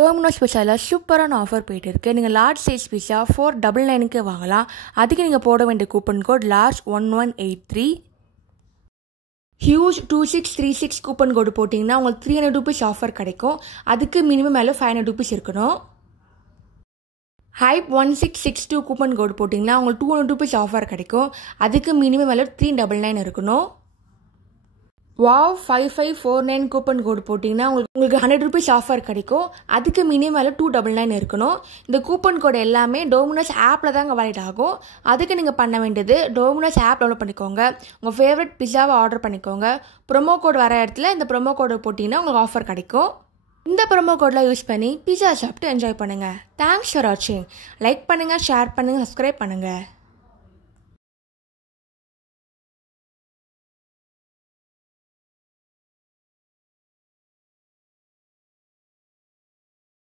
Domino's பிஸாவில் சூப்பரான offer போயிட்டு இருக்கு. நீங்கள் லார்ஜ் சைஸ் பிஸா 499க்கு வாங்கலாம். அதுக்கு நீங்கள் போட வேண்டிய coupon code LARGE1183. Huge 2636 coupon code போட்டிங்கன்னா உங்களுக்கு 300 ரூபீஸ் ஆஃபர் கிடைக்கும். அதுக்கு மினிமம் மேலே 500 ரூபீஸ் இருக்கணும். ஹைப் 1662 கூப்பன் கோடு போட்டிங்கன்னா உங்களுக்கு 200 ரூபீஸ் ஆஃபர் கிடைக்கும். அதுக்கு மினிமம் மேலே 399 இருக்கணும். வாவ் 5549 கூப்பன் கோடு போட்டிங்கன்னா உங்களுக்கு 100 ரூபீஸ் ஆஃபர் கிடைக்கும். அதுக்கு மினிமம் மேலே 299 இருக்கணும். இந்த கூப்பன் கோடு எல்லாமே டோமினோஸ் ஆப்பில் தாங்க வேலிட் ஆகும். அதுக்கு நீங்கள் பண்ண வேண்டியது டோமினோஸ் ஆப் டவுன்லோட் பண்ணிக்கோங்க. உங்கள் ஃபேவரட் பிஸாவை ஆர்டர் பண்ணிக்கோங்க. ப்ரோமோ கோடு வர இடத்துல இந்த ப்ரோமோ கோடு போட்டிங்கன்னா உங்களுக்கு ஆஃபர் கிடைக்கும். இந்த ப்ரோமோ கோடெலாம் யூஸ் பண்ணி பிஸா சாப்பிட்டு என்ஜாய் பண்ணுங்கள். தேங்க்ஸ் ஃபார் வாட்சிங். லைக் பண்ணுங்கள், ஷேர் பண்ணுங்கள், சப்ஸ்கிரைப் பண்ணுங்கள்.